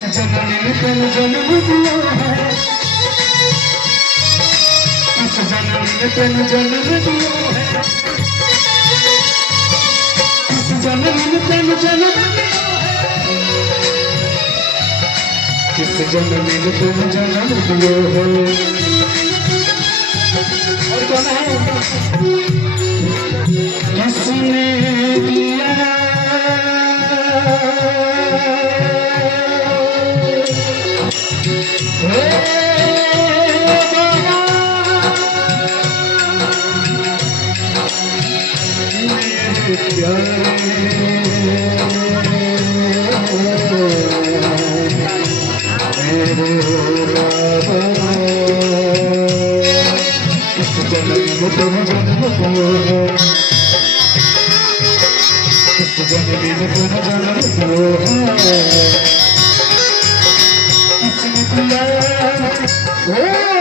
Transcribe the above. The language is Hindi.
जननी ने तेन जन्म दिया है, इस जननी ने तेन जन्म दिया है, इस जननी ने तेन जन्म दिया है, इस जननी ने तेन जन्म दिया है। और कौन है? किसने दिया Oh